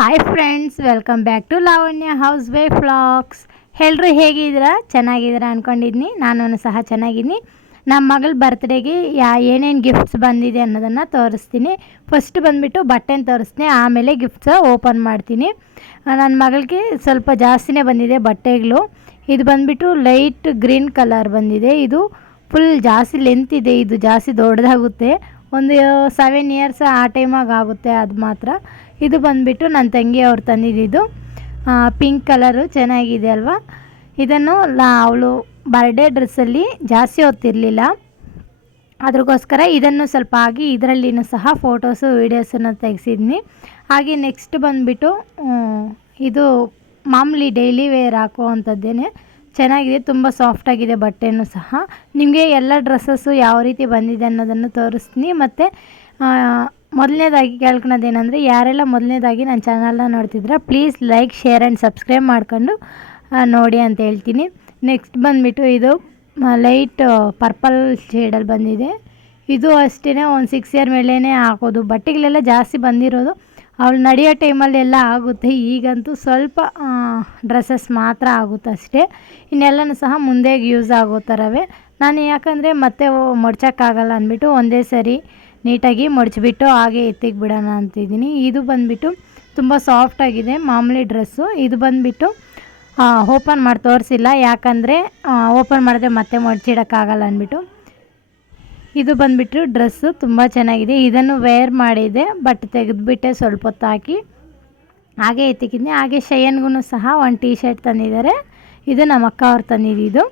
Hi friends, welcome back to Lavanya housewife vlogs. ಎಲ್ಲರೂ ಹೇಗಿದ್ದೀರಾ? ಚೆನ್ನಾಗಿದ್ದೀರಾ ಅಂದ್ಕೊಂಡಿದ್ದೀನಿ. ನಾನು ಸಹ ಚೆನ್ನಾಗಿದ್ದೀನಿ. ನಮ್ಮ ಮಗಳ ಬರ್ತ್ಡೇಗೆ ಏನೇನು ಗಿಫ್ಟ್ಸ್ ಬಂದಿದೆ ಅನ್ನೋದನ್ನು ತೋರಿಸ್ತೀನಿ. ಫಸ್ಟ್ ಬಂದುಬಿಟ್ಟು ಬಟ್ಟೆನ ತೋರಿಸ್ತೀನಿ, ಆಮೇಲೆ ಗಿಫ್ಟ್ಸ್ ಓಪನ್ ಮಾಡ್ತೀನಿ. ನನ್ನ ಮಗಳಿಗೆ ಸ್ವಲ್ಪ ಜಾಸ್ತಿನೇ ಬಂದಿದೆ ಬಟ್ಟೆಗಳು. ಇದು ಬಂದುಬಿಟ್ಟು ಲೈಟ್ ಗ್ರೀನ್ ಕಲರ್ ಬಂದಿದೆ. ಇದು ಫುಲ್ ಜಾಸ್ತಿ ಲೆಂತ್ ಇದೆ, ಇದು ಜಾಸ್ತಿ ದೊಡ್ಡದಾಗುತ್ತೆ. ಒಂದು 7 ಇಯರ್ಸ್ ಆ ಟೈಮಾಗ ಆಗುತ್ತೆ ಅದು ಮಾತ್ರ. ಇದು ಬಂದುಬಿಟ್ಟು ನನ್ನ ತಂಗಿ ಅವ್ರು ತಂದಿದ್ದು ಪಿಂಕ್ ಕಲರು, ಚೆನ್ನಾಗಿದೆ ಅಲ್ವಾ? ಇದನ್ನು ಅವಳು ಬರ್ಡೇ ಡ್ರೆಸ್ಸಲ್ಲಿ ಜಾಸ್ತಿ ಹೊತ್ತಿರಲಿಲ್ಲ, ಅದ್ರಗೋಸ್ಕರ ಇದನ್ನು ಸ್ವಲ್ಪ ಆಗಿ ಇದರಲ್ಲಿನೂ ಸಹ ಫೋಟೋಸು ವೀಡಿಯೋಸನ್ನು ತೆಗೆಸಿದ್ನಿ. ಹಾಗೆ ನೆಕ್ಸ್ಟ್ ಬಂದುಬಿಟ್ಟು ಇದು ಮಾಮೂಲಿ ಡೈಲಿ ವೇರ್ ಹಾಕುವಂಥದ್ದೇನೆ, ಚೆನ್ನಾಗಿದೆ, ತುಂಬ ಸಾಫ್ಟಾಗಿದೆ ಬಟ್ಟೆನೂ ಸಹ. ನಿಮಗೆ ಎಲ್ಲ ಡ್ರೆಸ್ಸಸ್ಸು ಯಾವ ರೀತಿ ಬಂದಿದೆ ಅನ್ನೋದನ್ನು ತೋರಿಸ್ತೀನಿ. ಮತ್ತು ಮೊದಲನೇದಾಗಿ ಕೇಳ್ಕೊಳೋದೇನೆಂದರೆ, ಯಾರೆಲ್ಲ ಮೊದಲನೇದಾಗಿ ನನ್ನ ಚಾನಲ್ನ ನೋಡ್ತಿದ್ರೆ please like, share and subscribe ಮಾಡ್ಕೊಂಡು ನೋಡಿ ಅಂತ ಹೇಳ್ತೀನಿ. ನೆಕ್ಸ್ಟ್ ಬಂದುಬಿಟ್ಟು ಇದು ಲೈಟ್ ಪರ್ಪಲ್ ಶೇಡಲ್ಲಿ ಬಂದಿದೆ. ಇದು ಅಷ್ಟೇ ಒಂದು 6 ಇಯರ್ ಮೇಲೇ ಹಾಕೋದು. ಬಟ್ಟೆಗಳೆಲ್ಲ ಜಾಸ್ತಿ ಬಂದಿರೋದು ಅವಳು ನಡೆಯೋ ಟೈಮಲ್ಲೆಲ್ಲ ಆಗುತ್ತೆ. ಈಗಂತೂ ಸ್ವಲ್ಪ ಡ್ರೆಸ್ಸಸ್ ಮಾತ್ರ ಆಗುತ್ತೆ ಅಷ್ಟೇ, ಇನ್ನೆಲ್ಲನೂ ಸಹ ಮುಂದೆ ಯೂಸ್ ಆಗೋ ಥರವೇ. ನಾನು ಯಾಕಂದರೆ ಮತ್ತೆ ಮಡ್ಚೋಕ್ಕಾಗಲ್ಲ ಅಂದ್ಬಿಟ್ಟು ಒಂದೇ ಸರಿ ನೀಟಾಗಿ ಮಡಚಿಬಿಟ್ಟು ಹಾಗೆ ಎತ್ತಿಗೆ ಬಿಡೋಣ ಅಂತಿದ್ದೀನಿ. ಇದು ಬಂದುಬಿಟ್ಟು ತುಂಬ ಸಾಫ್ಟಾಗಿದೆ, ಮಾಮೂಲಿ ಡ್ರೆಸ್ಸು. ಇದು ಬಂದುಬಿಟ್ಟು ಓಪನ್ ಮಾಡಿ ತೋರಿಸಿಲ್ಲ, ಯಾಕಂದರೆ ಓಪನ್ ಮಾಡಿದ್ರೆ ಮತ್ತೆ ಮಡಚಿಡೋಕ್ಕಾಗಲ್ಲ ಅಂದ್ಬಿಟ್ಟು. ಇದು ಬಂದುಬಿಟ್ಟು ಡ್ರೆಸ್ಸು ತುಂಬ ಚೆನ್ನಾಗಿದೆ. ಇದನ್ನು ವೇರ್ ಮಾಡಿದೆ, ಬಟ್ ತೆಗೆದುಬಿಟ್ಟೆ ಸ್ವಲ್ಪ ಹೊತ್ತು ಹಾಕಿ ಹಾಗೆ ಎತ್ತಿಕಿದ್ನಿ. ಹಾಗೆ ಶಯನ್ಗೂ ಸಹ ಒಂದು ಟೀ ಶರ್ಟ್ ತಂದಿದ್ದಾರೆ. ಇದು ನಮ್ಮ ಅಕ್ಕ ಅವ್ರು ತಂದಿದ್ದು.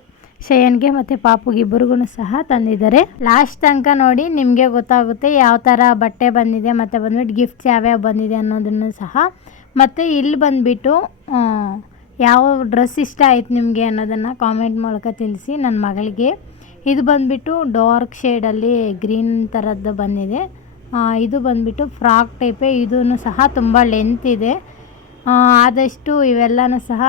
ಶಯನ್ಗೆ ಮತ್ತು ಪಾಪುಗೆ ಇಬ್ಬರಿಗೂ ಸಹ ತಂದಿದ್ದಾರೆ. ಲಾಸ್ಟ್ ತನಕ ನೋಡಿ, ನಿಮಗೆ ಗೊತ್ತಾಗುತ್ತೆ ಯಾವ ಥರ ಬಟ್ಟೆ ಬಂದಿದೆ ಮತ್ತು ಬಂದ್ಬಿಟ್ಟು ಗಿಫ್ಟ್ಸ್ ಯಾವ್ಯಾವ ಬಂದಿದೆ ಅನ್ನೋದನ್ನು ಸಹ. ಮತ್ತು ಇಲ್ಲಿ ಬಂದುಬಿಟ್ಟು ಯಾವ ಡ್ರೆಸ್ ಇಷ್ಟ ಆಯ್ತು ನಿಮಗೆ ಅನ್ನೋದನ್ನು ಕಾಮೆಂಟ್ ಮೂಲಕ ತಿಳಿಸಿ ನನ್ನ ಮಗಳಿಗೆ. ಇದು ಬಂದುಬಿಟ್ಟು ಡಾರ್ಕ್ ಶೇಡಲ್ಲಿ ಗ್ರೀನ್ ಥರದ್ದು ಬಂದಿದೆ. ಇದು ಬಂದುಬಿಟ್ಟು ಫ್ರಾಕ್ ಟೈಪೇ, ಇದೂ ಸಹ ತುಂಬ ಲೆಂತ್ ಇದೆ. ಆದಷ್ಟು ಇವೆಲ್ಲನೂ ಸಹ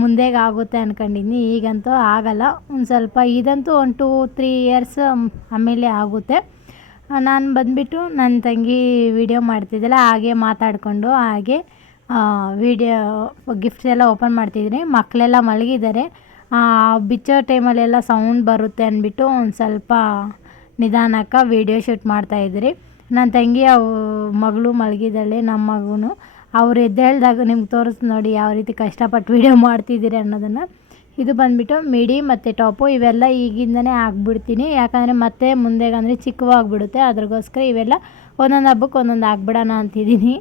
ಮುಂದೆಗೆ ಆಗುತ್ತೆ ಅಂದ್ಕೊಂಡಿದ್ದೀನಿ, ಈಗಂತೂ ಆಗಲ್ಲ. ಒಂದು ಸ್ವಲ್ಪ ಇದಂತೂ 1-2-3 ಇಯರ್ಸ್ ಆಮೇಲೆ ಆಗುತ್ತೆ. ನಾನು ಬಂದುಬಿಟ್ಟು ನನ್ನ ತಂಗಿ ವಿಡಿಯೋ ಮಾಡ್ತಿದ್ದೆಲ್ಲ, ಹಾಗೆ ಮಾತಾಡಿಕೊಂಡು ಹಾಗೆ ವಿಡಿಯೋ ಗಿಫ್ಟ್ಸ್ ಎಲ್ಲ ಓಪನ್ ಮಾಡ್ತಿದ್ದೀನಿ. ಮಕ್ಕಳೆಲ್ಲ ಮಲಗಿದ್ದಾರೆ, ಬಿಚ್ಚೋ ಟೈಮಲ್ಲೆಲ್ಲ ಸೌಂಡ್ ಬರುತ್ತೆ ಅಂದ್ಬಿಟ್ಟು ಒಂದು ಸ್ವಲ್ಪ ನಿಧಾನಕ್ಕೆ ವೀಡಿಯೋ ಶೂಟ್ ಮಾಡ್ತಾಯಿದ್ರಿ. ನನ್ನ ತಂಗಿ ಮಗಳು ಮಲಗಿದ್ದಾಳೆ, ನಮ್ಮ ಮಗನು. ಅವ್ರು ಎದ್ದೇಳಿದಾಗ ನಿಮ್ಗೆ ತೋರಿಸ್ ನೋಡಿ ಯಾವ ರೀತಿ ಕಷ್ಟಪಟ್ಟು ವೀಡಿಯೋ ಮಾಡ್ತಿದ್ದೀರಿ ಅನ್ನೋದನ್ನು. ಇದು ಬಂದುಬಿಟ್ಟು ಮಿಡಿ ಮತ್ತು ಟಾಪು, ಇವೆಲ್ಲ ಈಗಿಂದನೇ ಹಾಕ್ಬಿಡ್ತೀನಿ, ಯಾಕಂದರೆ ಮತ್ತೆ ಮುಂದೆಗಂದರೆ ಚಿಕ್ಕವಾಗ್ಬಿಡುತ್ತೆ. ಅದ್ರಗೋಸ್ಕರ ಇವೆಲ್ಲ ಒಂದೊಂದು ಹಬ್ಬಕ್ಕೆ ಒಂದೊಂದು ಹಾಕ್ಬಿಡೋಣ ಅಂತಿದ್ದೀನಿ,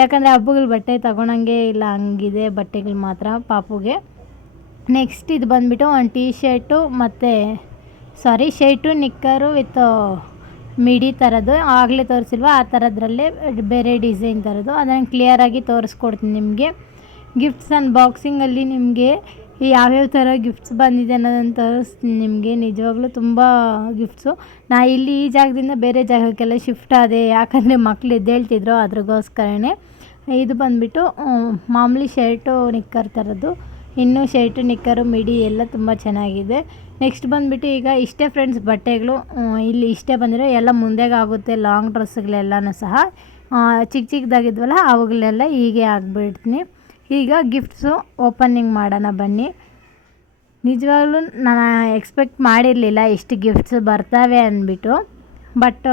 ಯಾಕಂದರೆ ಹಬ್ಬಗಳು ಬಟ್ಟೆ ತೊಗೊಳಂಗೆ ಇಲ್ಲ, ಹಂಗಿದೆ ಬಟ್ಟೆಗಳು ಮಾತ್ರ ಪಾಪುಗೆ. ನೆಕ್ಸ್ಟ್ ಇದು ಬಂದುಬಿಟ್ಟು ಒಂದು ಟೀ ಶರ್ಟು ಮತ್ತು ಶರ್ಟು ನಿಕ್ಕರು ವಿತ್ ಮಿಡಿ ಥರದ್ದು, ಆಗಲೇ ತೋರಿಸಿಲ್ವ ಆ ಥರದ್ರಲ್ಲೇ ಬೇರೆ ಡಿಸೈನ್ ಥರದ್ದು. ಅದನ್ನು ಕ್ಲಿಯರಾಗಿ ತೋರಿಸ್ಕೊಡ್ತೀನಿ ನಿಮಗೆ. ಗಿಫ್ಟ್ಸ್ ಅನ್ಬಾಕ್ಸಿಂಗಲ್ಲಿ ನಿಮಗೆ ಯಾವ್ಯಾವ ಥರ ಗಿಫ್ಟ್ಸ್ ಬಂದಿದೆ ಅನ್ನೋದನ್ನು ತೋರಿಸ್ತೀನಿ ನಿಮಗೆ. ನಿಜವಾಗ್ಲೂ ತುಂಬ ಗಿಫ್ಟ್ಸು. ಇಲ್ಲಿ ಈ ಜಾಗದಿಂದ ಬೇರೆ ಜಾಗಕ್ಕೆಲ್ಲ ಶಿಫ್ಟ್ ಆದೆ, ಯಾಕಂದರೆ ಮಕ್ಳು ಎದ್ದೇಳ್ತಿದ್ರು, ಅದ್ರಗೋಸ್ಕರನೇ. ಇದು ಬಂದುಬಿಟ್ಟು ಮಾಮೂಲಿ ಶರ್ಟು ನಿಕ್ಕರ್ ಥರದ್ದು. ಇನ್ನೂ ಶರ್ಟು ನಿಕ್ಕರು ಮಿಡಿ ಎಲ್ಲ ತುಂಬ ಚೆನ್ನಾಗಿದೆ. ನೆಕ್ಸ್ಟ್ ಬಂದುಬಿಟ್ಟು ಈಗ ಇಷ್ಟೇ ಫ್ರೆಂಡ್ಸ್ ಬಟ್ಟೆಗಳು. ಇಲ್ಲಿ ಇಷ್ಟೇ ಬಂದಿರೋ, ಎಲ್ಲ ಮುಂದೆಗೆ ಆಗುತ್ತೆ ಲಾಂಗ್ ಡ್ರೆಸ್ಗಳೆಲ್ಲನೂ ಸಹ. ಚಿಕ್ಕ ಚಿಕ್ಕದಾಗಿದ್ವಲ್ಲ ಅವುಗಳೆಲ್ಲ ಹೀಗೆ ಆಗಿಬಿಡ್ತೀನಿ. ಈಗ ಗಿಫ್ಟ್ಸು ಓಪನಿಂಗ್ ಮಾಡೋಣ ಬನ್ನಿ. ನಿಜವಾಗ್ಲೂ ನಾನು ಎಕ್ಸ್ಪೆಕ್ಟ್ ಮಾಡಿರಲಿಲ್ಲ ಇಷ್ಟು ಗಿಫ್ಟ್ಸ್ ಬರ್ತವೆ ಅಂದ್ಬಿಟ್ಟು, ಬಟ್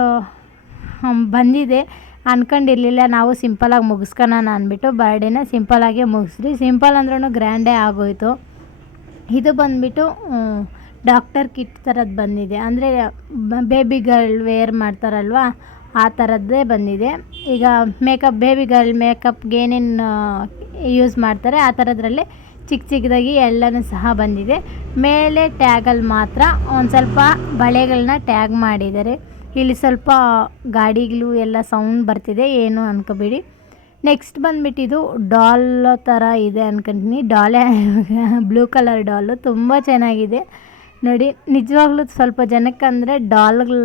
ಬಂದಿದೆ. ಅಂದ್ಕೊಂಡಿರಲಿಲ್ಲ, ನಾವು ಸಿಂಪಲಾಗಿ ಮುಗಿಸ್ಕೊಳ್ಳೋಣ ಅಂದ್ಬಿಟ್ಟು ಬರ್ಡೇನ ಸಿಂಪಲಾಗೆ ಮುಗಿಸ್ರಿ. ಸಿಂಪಲ್ ಅಂದ್ರೂ ಗ್ರ್ಯಾಂಡೇ ಆಗೋಯಿತು. ಇದು ಬಂದುಬಿಟ್ಟು ಡಾಕ್ಟರ್ ಕಿಟ್ ಥರದ್ದು ಬಂದಿದೆ, ಅಂದರೆ ಬೇಬಿ ಗರ್ಲ್ ವೇರ್ ಮಾಡ್ತಾರಲ್ವ ಆ ಥರದ್ದೇ ಬಂದಿದೆ. ಈಗ ಬೇಬಿ ಗರ್ಲ್ ಮೇಕಪ್ಗೆ ಏನೇನು ಯೂಸ್ ಮಾಡ್ತಾರೆ ಆ ಥರದ್ರಲ್ಲೇ ಚಿಕ್ಕ ಚಿಕ್ಕದಾಗಿ ಎಲ್ಲನೂ ಸಹ ಬಂದಿದೆ. ಮೇಲೆ ಟ್ಯಾಗಲ್ಲಿ ಮಾತ್ರ ಒಂದು ಸ್ವಲ್ಪ ಬಳೆಗಳನ್ನ ಟ್ಯಾಗ್ ಮಾಡಿದ್ದಾರೆ. ಇಲ್ಲಿ ಸ್ವಲ್ಪ ಗಾಡಿಗಳು ಎಲ್ಲ ಸೌಂಡ್ ಬರ್ತಿದೆ, ಏನು ಅನ್ಕೋಬೇಡಿ. ನೆಕ್ಸ್ಟ್ ಬಂದುಬಿಟ್ಟು ಇದು ಡಾಲ್ ಥರ ಇದೆ ಅನ್ಕೊಂತೀನಿ. ಡಾಲೇ ಬ್ಲೂ ಕಲರ್ ಡಾಲು ತುಂಬ ಚೆನ್ನಾಗಿದೆ ನೋಡಿ. ನಿಜವಾಗ್ಲೂ ಸ್ವಲ್ಪ ಜನಕ್ಕಂದರೆ ಡಾಲ್ಗಳು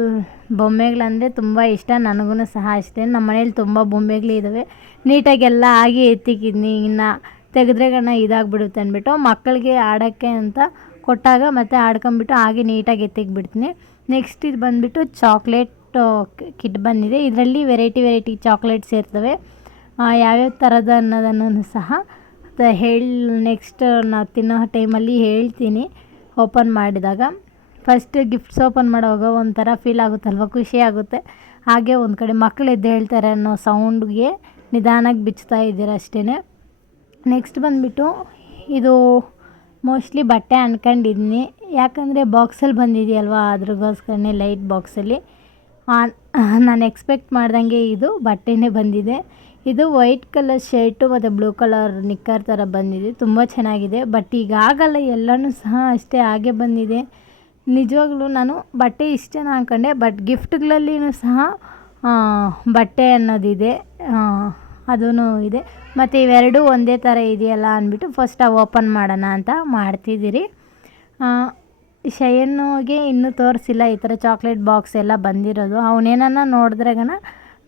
ಬೊಮ್ಮೆಗಳಂದರೆ ತುಂಬ ಇಷ್ಟ, ನನಗೂ ಸಹ ಅಷ್ಟೇ. ನಮ್ಮ ಮನೇಲಿ ತುಂಬ ಬೊಂಬೆಗಳಿದ್ದಾವೆ, ನೀಟಾಗೆಲ್ಲ ಆಗಿ ಎತ್ತಿಕಿದ್ನಿ. ಇನ್ನು ತೆಗೆದ್ರೆ ಇದಾಗ್ಬಿಡುತ್ತೆ ಅಂದ್ಬಿಟ್ಟು ಮಕ್ಕಳಿಗೆ ಆಡೋಕ್ಕೆ ಅಂತ ಕೊಟ್ಟಾಗ ಮತ್ತೆ ಆಡ್ಕೊಂಬಿಟ್ಟು ಹಾಗೆ ನೀಟಾಗಿ ಎತ್ತಿಕ್ಬಿಡ್ತೀನಿ. ನೆಕ್ಸ್ಟ್ ಇದು ಬಂದುಬಿಟ್ಟು ಚಾಕ್ಲೇಟ್ ಕಿಟ್ ಬಂದಿದೆ. ಇದರಲ್ಲಿ ವೆರೈಟಿ ಚಾಕ್ಲೇಟ್ಸ್ ಇರ್ತವೆ. ಯಾವ್ಯಾವ ಥರದ ಅನ್ನೋದನ್ನು ಸಹ ನೆಕ್ಸ್ಟ್ ನಾವು ತಿನ್ನೋ ಟೈಮಲ್ಲಿ ಹೇಳ್ತೀನಿ ಓಪನ್ ಮಾಡಿದಾಗ. ಫಸ್ಟ್ ಗಿಫ್ಟ್ಸ್ ಓಪನ್ ಮಾಡುವಾಗ ಒಂಥರ ಫೀಲ್ ಆಗುತ್ತಲ್ವ, ಖುಷಿ ಆಗುತ್ತೆ. ಹಾಗೆ ಒಂದು ಕಡೆ ಮಕ್ಕಳು ಎದ್ದು ಹೇಳ್ತಾರೆ ಅನ್ನೋ ಸೌಂಡ್ಗೆ ನಿಧಾನಕ್ಕೆ ಬಿಚ್ತಾ ಇದ್ದೀರ ಅಷ್ಟೇ. ನೆಕ್ಸ್ಟ್ ಬಂದುಬಿಟ್ಟು ಇದು ಮೋಸ್ಟ್ಲಿ ಬಟ್ಟೆ ಅಂದ್ಕೊಂಡಿದ್ದೀನಿ, ಯಾಕಂದರೆ ಬಾಕ್ಸಲ್ಲಿ ಬಂದಿದೆಯಲ್ವ ಅದ್ರಗೋಸ್ಕರನೇ ಲೈಟ್ ಬಾಕ್ಸಲ್ಲಿ. ನಾನು ಎಕ್ಸ್ಪೆಕ್ಟ್ ಮಾಡ್ದಂಗೆ ಇದು ಬಟ್ಟೆನೇ ಬಂದಿದೆ. ಇದು ವೈಟ್ ಕಲರ್ ಶರ್ಟು ಮತ್ತು ಬ್ಲೂ ಕಲರ್ ನಿಕ್ಕರ್ ಥರ ಬಂದಿದೆ, ತುಂಬ ಚೆನ್ನಾಗಿದೆ. ಬಟ್ ಈಗ ಆಗಲ್ಲ, ಎಲ್ಲನೂ ಸಹ ಅಷ್ಟೇ ಹಾಗೆ ಬಂದಿದೆ. ನಿಜವಾಗ್ಲೂ ನಾನು ಬಟ್ಟೆ ಇಷ್ಟೇನ ಅಂದ್ಕೊಂಡೆ, ಬಟ್ ಗಿಫ್ಟ್ಗಳಲ್ಲಿಯೂ ಸಹ ಬಟ್ಟೆ ಅನ್ನೋದಿದೆ, ಅದೂ ಇದೆ. ಮತ್ತು ಇವೆರಡೂ ಒಂದೇ ಥರ ಇದೆಯಲ್ಲ ಅಂದ್ಬಿಟ್ಟು ಫಸ್ಟ್ ಓಪನ್ ಮಾಡೋಣ ಅಂತ ಮಾಡ್ತಿದ್ದೀರಿ. ಶಯನ್ನುಗೆ ಇನ್ನೂ ತೋರಿಸಿಲ್ಲ ಈ ಥರ ಚಾಕ್ಲೇಟ್ ಬಾಕ್ಸ್ ಎಲ್ಲ ಬಂದಿರೋದು. ಅವನೇನ ನೋಡಿದ್ರೆಗನ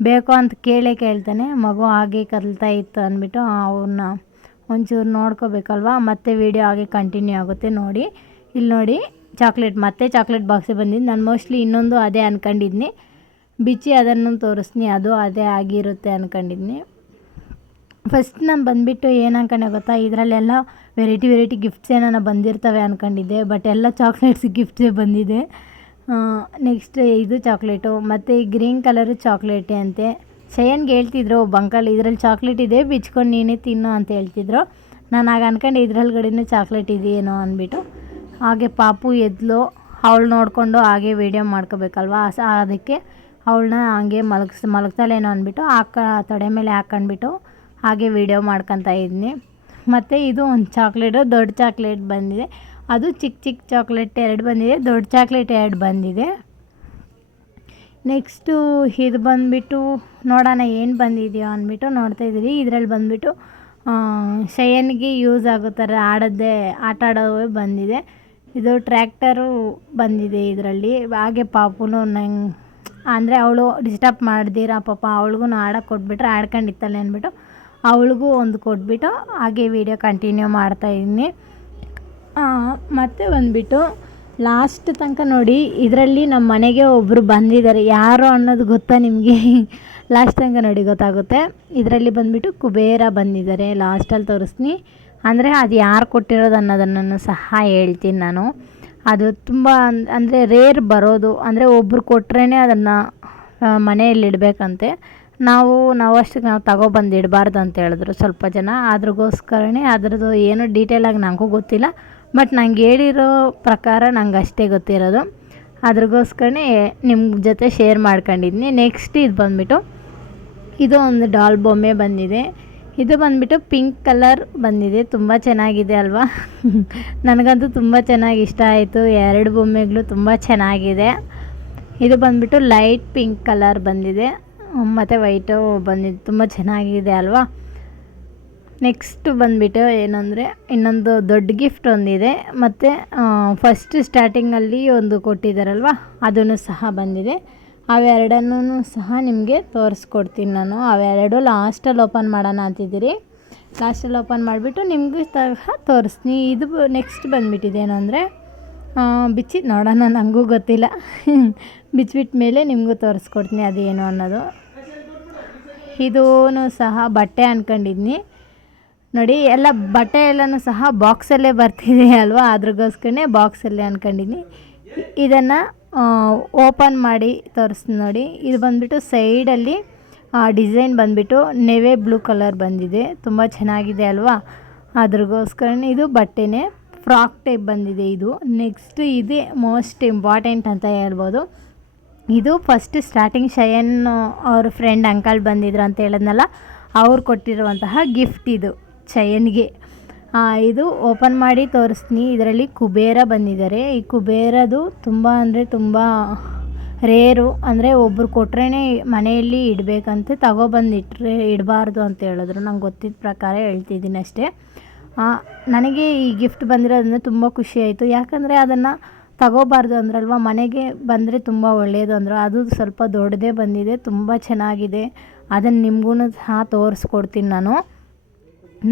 ಬೇಕು ಅಂತ ಕೇಳ್ತಾನೆ. ಮಗು ಹಾಗೆ ಕದಲ್ತಾ ಇತ್ತು ಅಂದ್ಬಿಟ್ಟು ಅವನ್ನ ಒಂಚೂರು ನೋಡ್ಕೋಬೇಕಲ್ವ, ಮತ್ತು ವೀಡಿಯೋ ಹಾಗೆ ಕಂಟಿನ್ಯೂ ಆಗುತ್ತೆ. ನೋಡಿ ಇಲ್ಲಿ ನೋಡಿ, ಮತ್ತೆ ಚಾಕ್ಲೇಟ್ ಬಾಕ್ಸೇ ಬಂದಿದ್ದು. ನಾನು ಮೋಸ್ಟ್ಲಿ ಇನ್ನೊಂದು ಅದೇ ಅಂದ್ಕೊಂಡಿದ್ನಿ, ಬಿಚ್ಚಿ ಅದನ್ನು ತೋರಿಸ್ತೀನಿ, ಅದು ಅದೇ ಆಗಿರುತ್ತೆ ಅಂದ್ಕೊಂಡಿದ್ನಿ. ಫಸ್ಟ್ ನಾನು ಬಂದುಬಿಟ್ಟು ಏನು ಅಂದ್ಕೊಂಡೆ ಗೊತ್ತಾ, ಇದರಲ್ಲೆಲ್ಲ ವೆರೈಟಿ ಗಿಫ್ಟ್ಸ್ ಏನಾನ ಬಂದಿರ್ತವೆ ಅಂದ್ಕೊಂಡಿದ್ದೆ, ಬಟ್ ಎಲ್ಲ ಚಾಕ್ಲೇಟ್ಸ್ ಗಿಫ್ಟ್ಸೇ ಬಂದಿದೆ. ನೆಕ್ಸ್ಟ್ ಇದು ಚಾಕ್ಲೇಟು, ಮತ್ತು ಈ ಗ್ರೀನ್ ಕಲರು ಚಾಕ್ಲೇಟೇ ಅಂತೆ. ಶಯನ್ಗೆ ಹೇಳ್ತಿದ್ರು ಒಬ್ಬ ಅಂಕಲ್, ಇದರಲ್ಲಿ ಚಾಕ್ಲೇಟ್ ಇದೆ ಬಿಚ್ಕೊಂಡು ನೀನೇ ತಿನ್ನು ಅಂತ ಹೇಳ್ತಿದ್ರು. ನಾನು ಆಗ ಅಂದ್ಕೊಂಡೆ ಇದ್ರೊಳಗಡೆನೂ ಚಾಕ್ಲೇಟ್ ಇದೆಯೇನೋ ಅಂದ್ಬಿಟ್ಟು. ಹಾಗೆ ಪಾಪು ಎದ್ಲು, ಅವಳು ನೋಡಿಕೊಂಡು ಹಾಗೆ ವೀಡಿಯೋ ಮಾಡ್ಕೋಬೇಕಲ್ವ, ಅದಕ್ಕೆ ಅವಳನ್ನ ಹಂಗೆ ಮಲಗ್ತಾಳೇನೋ ಅಂದ್ಬಿಟ್ಟು ತೊಡೆ ಮೇಲೆ ಹಾಕ್ಕೊಂಡ್ಬಿಟ್ಟು ಹಾಗೆ ವೀಡಿಯೋ ಮಾಡ್ಕೊತಾ ಇದ್ನಿ. ಮತ್ತು ಇದು ಒಂದು ಚಾಕ್ಲೇಟು, ದೊಡ್ಡ ಚಾಕ್ಲೇಟ್ ಬಂದಿದೆ. ಅದು ಚಿಕ್ಕ ಚಾಕ್ಲೇಟ್ 2 ಬಂದಿದೆ, ದೊಡ್ಡ ಚಾಕ್ಲೇಟ್ 2 ಬಂದಿದೆ. ನೆಕ್ಸ್ಟು ಇದು ಬಂದುಬಿಟ್ಟು ನೋಡೋಣ ಏನು ಬಂದಿದೆಯೋ ಅಂದ್ಬಿಟ್ಟು ನೋಡ್ತಾಯಿದ್ದೀರಿ. ಇದರಲ್ಲಿ ಬಂದುಬಿಟ್ಟು ಶಯನ್ಗೆ ಯೂಸ್ ಆಗೋ ಥರ ಆಟ ಆಡೋವೇ ಬಂದಿದೆ. ಇದು ಟ್ರ್ಯಾಕ್ಟರು ಬಂದಿದೆ ಇದರಲ್ಲಿ. ಹಾಗೆ ಪಾಪುನು ನಂಗೆ ಅಂದರೆ ಅವಳು ಡಿಸ್ಟರ್ಬ್ ಮಾಡ್ದಿರ ಪಾಪ ಅವಳಿಗೂ ಆಡೋಕ್ಕೆ ಕೊಟ್ಬಿಟ್ರೆ ಆಡ್ಕೊಂಡಿರ್ತಾಳೆ ಅಂದ್ಬಿಟ್ಟು ಅವಳಿಗೂ ಒಂದು ಕೊಟ್ಬಿಟ್ಟು ಹಾಗೆ ವೀಡಿಯೋ ಕಂಟಿನ್ಯೂ ಮಾಡ್ತಾಯಿದ್ದೀನಿ. ಮತ್ತು ಬಂದುಬಿಟ್ಟು ಲಾಸ್ಟ್ ತನಕ ನೋಡಿ, ಇದರಲ್ಲಿ ನಮ್ಮ ಮನೆಗೆ ಒಬ್ಬರು ಬಂದಿದ್ದಾರೆ, ಯಾರು ಅನ್ನೋದು ಗೊತ್ತಾ ನಿಮಗೆ? ಲಾಸ್ಟ್ ತನಕ ನೋಡಿ ಗೊತ್ತಾಗುತ್ತೆ. ಇದರಲ್ಲಿ ಬಂದುಬಿಟ್ಟು ಕುಬೇರ ಬಂದಿದ್ದಾರೆ, ಲಾಸ್ಟಲ್ಲಿ ತೋರಿಸ್ತೀನಿ. ಅಂದರೆ ಅದು ಯಾರು ಕೊಟ್ಟಿರೋದು ಅನ್ನೋದನ್ನು ಸಹ ಹೇಳ್ತೀನಿ ನಾನು. ಅದು ತುಂಬ ಅಂದರೆ ರೇರ್ ಬರೋದು, ಅಂದರೆ ಒಬ್ಬರು ಕೊಟ್ರೇ ಅದನ್ನು ಮನೆಯಲ್ಲಿಡಬೇಕಂತೆ. ನಾವಷ್ಟಕ್ಕೆ ನಾವು ತಗೊಬಂದು ಇಡಬಾರ್ದು ಅಂತ ಹೇಳಿದ್ರು ಸ್ವಲ್ಪ ಜನ. ಅದ್ರಗೋಸ್ಕರನೇ ಅದರದ್ದು ಏನೂ ಡೀಟೇಲಾಗಿ ನನಗೂ ಗೊತ್ತಿಲ್ಲ, ಬಟ್ ನಂಗೆ ಹೇಳಿರೋ ಪ್ರಕಾರ ನಂಗೆ ಅಷ್ಟೇ ಗೊತ್ತಿರೋದು. ಅದ್ರಗೋಸ್ಕರನೇ ನಿಮ್ಮ ಜೊತೆ ಶೇರ್ ಮಾಡ್ಕೊಂಡಿದ್ದೀನಿ. ನೆಕ್ಸ್ಟ್ ಇದು ಬಂದುಬಿಟ್ಟು ಇದು ಒಂದು ಡಾಲ್ ಬೊಮ್ಮೆ ಬಂದಿದೆ. ಇದು ಬಂದುಬಿಟ್ಟು ಪಿಂಕ್ ಕಲರ್ ಬಂದಿದೆ, ತುಂಬ ಚೆನ್ನಾಗಿದೆ ಅಲ್ವಾ? ನನಗಂತೂ ತುಂಬ ಚೆನ್ನಾಗಿ ಇಷ್ಟ ಆಯಿತು. 2 ಬೊಮ್ಮೆಗಳು ತುಂಬ ಚೆನ್ನಾಗಿದೆ. ಇದು ಬಂದುಬಿಟ್ಟು ಲೈಟ್ ಪಿಂಕ್ ಕಲರ್ ಬಂದಿದೆ, ಮತ್ತು ವೈಟು ಬಂದಿದೆ, ತುಂಬ ಚೆನ್ನಾಗಿದೆ ಅಲ್ವಾ? ನೆಕ್ಸ್ಟ್ ಬಂದುಬಿಟ್ಟು ಏನಂದರೆ ಇನ್ನೊಂದು ದೊಡ್ಡ ಗಿಫ್ಟ್ ಒಂದಿದೆ, ಮತ್ತು ಫಸ್ಟ್ ಸ್ಟಾರ್ಟಿಂಗಲ್ಲಿ ಒಂದು ಕೊಟ್ಟಿದ್ದಾರಲ್ವ ಅದನ್ನು ಸಹ ಬಂದಿದೆ. ಅವೆರಡನ್ನೂ ಸಹ ನಿಮಗೆ ತೋರಿಸ್ಕೊಡ್ತೀನಿ ನಾನು. ಅವೆರಡು ಲಾಸ್ಟಲ್ಲಿ ಓಪನ್ ಮಾಡೋಣ ಅಂತಿದ್ದೀರಿ. ಲಾಸ್ಟಲ್ಲಿ ಓಪನ್ ಮಾಡಿಬಿಟ್ಟು ನಿಮಗೂ ಸಹ ತೋರಿಸ್ತೀನಿ. ಇದು ನೆಕ್ಸ್ಟ್ ಬಂದುಬಿಟ್ಟಿದ್ದೇನು ಅಂದರೆ ಬಿಚ್ಚಿ ನೋಡೋಣ, ನನಗೂ ಗೊತ್ತಿಲ್ಲ. ಬಿಚ್ಚಿಬಿಟ್ಟ ಮೇಲೆ ನಿಮಗೂ ತೋರಿಸ್ಕೊಡ್ತೀನಿ ಅದೇನು ಅನ್ನೋದು. ಇದೂ ಸಹ ಬಟ್ಟೆ ಅಂದ್ಕೊಂಡಿದ್ನಿ ನೋಡಿ, ಎಲ್ಲ ಬಟ್ಟೆ ಎಲ್ಲನೂ ಸಹ ಬಾಕ್ಸಲ್ಲೇ ಬರ್ತಿದೆ ಅಲ್ವಾ, ಅದ್ರಗೋಸ್ಕರನೇ ಬಾಕ್ಸಲ್ಲೇ ಅಂದ್ಕೊಂಡಿದ್ನಿ. ಇದನ್ನು ಓಪನ್ ಮಾಡಿ ತೋರಿಸ್ತೀನಿ ನೋಡಿ. ಇದು ಬಂದುಬಿಟ್ಟು ಸೈಡಲ್ಲಿ ಡಿಸೈನ್ ಬಂದುಬಿಟ್ಟು ನೆವೆ ಬ್ಲೂ ಕಲರ್ ಬಂದಿದೆ, ತುಂಬ ಚೆನ್ನಾಗಿದೆ ಅಲ್ವಾ? ಅದ್ರಗೋಸ್ಕರನೇ ಇದು ಬಟ್ಟೆನೇ ಫ್ರಾಕ್ ಟೈಪ್ ಬಂದಿದೆ ಇದು. ನೆಕ್ಸ್ಟ್ ಇದೇ ಮೋಸ್ಟ್ ಇಂಪಾರ್ಟೆಂಟ್ ಅಂತ ಹೇಳ್ಬೋದು. ಇದು ಫಸ್ಟ್ ಸ್ಟಾರ್ಟಿಂಗ್ ಶಯನ್ ಅವ್ರ ಫ್ರೆಂಡ್ ಅಂಕಲ್ ಬಂದಿದ್ರು ಅಂತ ಹೇಳಿದ್ನಲ್ಲ, ಅವ್ರು ಕೊಟ್ಟಿರುವಂತಹ ಗಿಫ್ಟ್ ಇದು ಶಯನ್ಗೆ. ಇದು ಓಪನ್ ಮಾಡಿ ತೋರಿಸ್ತೀನಿ. ಇದರಲ್ಲಿ ಕುಬೇರ ಬಂದಿದ್ದಾರೆ. ಈ ಕುಬೇರದು ತುಂಬ ಅಂದರೆ ತುಂಬ ರೇರು, ಅಂದರೆ ಒಬ್ಬರು ಕೊಟ್ರೇ ಮನೆಯಲ್ಲಿ ಇಡಬೇಕಂತೆ, ತಗೊಬಂದಿಟ್ರೆ ಇಡಬಾರ್ದು ಅಂತ ಹೇಳಿದ್ರು. ನಂಗೆ ಗೊತ್ತಿದ್ದ ಪ್ರಕಾರ ಹೇಳ್ತಿದ್ದೀನಿ ಅಷ್ಟೇ. ನನಗೆ ಈ ಗಿಫ್ಟ್ ಬಂದಿರೋದ್ರಿಂದ ತುಂಬ ಖುಷಿ ಆಯಿತು. ಯಾಕಂದರೆ ಅದನ್ನು ತಗೋಬಾರ್ದು ಅಂದ್ರಲ್ವ, ಮನೆಗೆ ಬಂದರೆ ತುಂಬ ಒಳ್ಳೆಯದು ಅಂದರು. ಅದು ಸ್ವಲ್ಪ ದೊಡ್ಡದೇ ಬಂದಿದೆ, ತುಂಬ ಚೆನ್ನಾಗಿದೆ. ಅದನ್ನು ನಿಮಗೂ ಸಹ ತೋರಿಸ್ಕೊಡ್ತೀನಿ ನಾನು.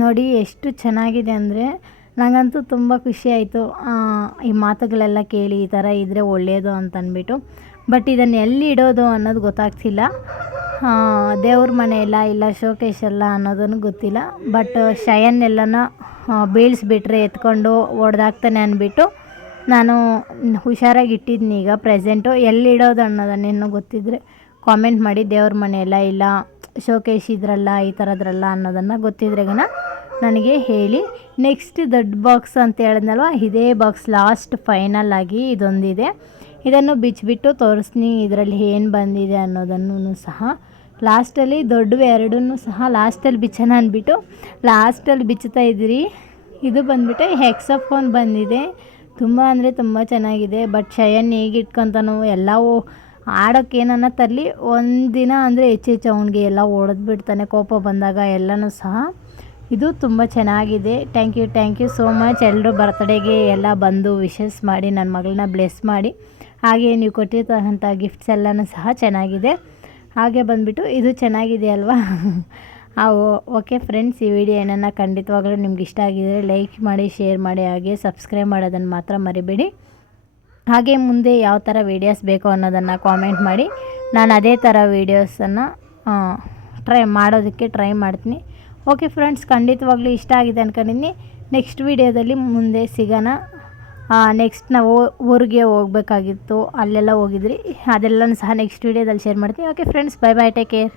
ನೋಡಿ ಎಷ್ಟು ಚೆನ್ನಾಗಿದೆ ಅಂದರೆ ನನಗಂತೂ ತುಂಬ ಖುಷಿ ಆಯಿತು ಈ ಮಾತುಗಳೆಲ್ಲ ಕೇಳಿ, ಈ ಥರ ಇದ್ದರೆ ಒಳ್ಳೆಯದು ಅಂತಂದ್ಬಿಟ್ಟು. ಬಟ್ ಇದನ್ನು ಎಲ್ಲಿ ಇಡೋದು ಅನ್ನೋದು ಗೊತ್ತಾಗ್ತಿಲ್ಲ. ದೇವ್ರ ಮನೆ ಎಲ್ಲ ಇಲ್ಲ ಶೋಕೇಶ್ ಎಲ್ಲ ಅನ್ನೋದನ್ನು ಗೊತ್ತಿಲ್ಲ. ಬಟ್ ಶಯನ್ ಎಲ್ಲನ ಬೀಳಿಸ್ಬಿಟ್ರೆ ಎತ್ಕೊಂಡು ಹೊಡೆದಾಕ್ತಾನೆ ಅಂದ್ಬಿಟ್ಟು ನಾನು ಹುಷಾರಾಗಿ ಇಟ್ಟಿದ್ದೀನಿ. ಈಗ ಪ್ರೆಸೆಂಟು ಎಲ್ಲಿಡೋದು ಅನ್ನೋದನ್ನೇನು ಗೊತ್ತಿದ್ದರೆ ಕಾಮೆಂಟ್ ಮಾಡಿ. ದೇವ್ರ ಮನೆ ಎಲ್ಲ ಇಲ್ಲ ಶೋಕೇಶ್ ಇದ್ರಲ್ಲ ಈ ಥರದ್ರಲ್ಲ ಅನ್ನೋದನ್ನು ಗೊತ್ತಿದ್ರೆಗನ ನನಗೆ ಹೇಳಿ. ನೆಕ್ಸ್ಟ್ ದೊಡ್ಡ ಬಾಕ್ಸ್ ಅಂತ ಹೇಳಿದ್ನಲ್ವ, ಇದೇ ಬಾಕ್ಸ್ ಲಾಸ್ಟ್ ಫೈನಲ್ ಆಗಿ ಇದೊಂದಿದೆ. ಇದನ್ನು ಬಿಚ್ಚಿಬಿಟ್ಟು ತೋರಿಸ್ತೀನಿ ಇದರಲ್ಲಿ ಏನು ಬಂದಿದೆ ಅನ್ನೋದನ್ನು ಸಹ. ಲಾಸ್ಟಲ್ಲಿ ದೊಡ್ಡವು ಎರಡನ್ನೂ ಸಹ ಲಾಸ್ಟಲ್ಲಿ ಬಿಚ್ಚೋಣ ಅಂದ್ಬಿಟ್ಟು ಲಾಸ್ಟಲ್ಲಿ ಬಿಚ್ಚುತ್ತಾ ಇದ್ದೀರಿ. ಇದು ಬಂದುಬಿಟ್ಟು ಹೆಕ್ಸಾಫೋನ್ ಬಂದಿದೆ. ತುಂಬ ಅಂದರೆ ತುಂಬ ಚೆನ್ನಾಗಿದೆ. ಬಟ್ ಶಯನ್ ಹೇಗೆ ಇಟ್ಕೊತಾನೋ ಎಲ್ಲವೂ ಆಡೋಕ್ಕೆ ಏನನ್ನ ತರಲಿ ಒಂದಿನ ಅಂದರೆ ಹೆಚ್ಚು ಅವನಿಗೆ ಎಲ್ಲ ಹೊಡೆದ್ಬಿಡ್ತಾನೆ ಕೋಪ ಬಂದಾಗ ಎಲ್ಲನೂ ಸಹ. ಇದು ತುಂಬ ಚೆನ್ನಾಗಿದೆ. Thank you so much. ಎಲ್ಲರೂ ಬರ್ತಡೇಗೆ ಎಲ್ಲ ಬಂದು ವಿಶಸ್ ಮಾಡಿ ನನ್ನ ಮಗಳನ್ನ ಬ್ಲೆಸ್ ಮಾಡಿ. ಹಾಗೆ ನೀವು ಕೊಟ್ಟಿರ್ತಕ್ಕಂಥ ಗಿಫ್ಟ್ಸ್ ಎಲ್ಲನೂ ಸಹ ಚೆನ್ನಾಗಿದೆ. ಹಾಗೆ ಬಂದುಬಿಟ್ಟು ಇದು ಚೆನ್ನಾಗಿದೆ ಅಲ್ವಾ. ಓಕೆ ಫ್ರೆಂಡ್ಸ್, ಈ ವಿಡಿಯೋ ಏನನ್ನ ಖಂಡಿತವಾಗಲೂ ನಿಮ್ಗೆ ಇಷ್ಟ ಆಗಿದರೆ ಲೈಕ್ ಮಾಡಿ, ಶೇರ್ ಮಾಡಿ, ಹಾಗೆ ಸಬ್ಸ್ಕ್ರೈಬ್ ಮಾಡೋದನ್ನು ಮಾತ್ರ ಮರಿಬೇಡಿ. ಹಾಗೆ ಮುಂದೆ ಯಾವ ಥರ ವೀಡಿಯೋಸ್ ಬೇಕು ಅನ್ನೋದನ್ನು ಕಾಮೆಂಟ್ ಮಾಡಿ. ನಾನು ಅದೇ ಥರ ವೀಡಿಯೋಸನ್ನು ಮಾಡೋದಕ್ಕೆ ಟ್ರೈ ಮಾಡ್ತೀನಿ. ಓಕೆ ಫ್ರೆಂಡ್ಸ್, ಖಂಡಿತವಾಗ್ಲೂ ಇಷ್ಟ ಆಗಿದೆ ಅನ್ಕೊಂಡಿದ್ದೀನಿ. ನೆಕ್ಸ್ಟ್ ವೀಡಿಯೋದಲ್ಲಿ ಮುಂದೆ ಸಿಗೋಣ. ನೆಕ್ಸ್ಟ್ ನಾವು ಊರಿಗೆ ಹೋಗಬೇಕಾಗಿತ್ತು, ಅಲ್ಲೆಲ್ಲ ಹೋಗಿದ್ರಿ, ಅದೆಲ್ಲನೂ ಸಹ ನೆಕ್ಸ್ಟ್ ವೀಡಿಯೋದಲ್ಲಿ ಶೇರ್ ಮಾಡ್ತೀನಿ. Okay friends, bye take care.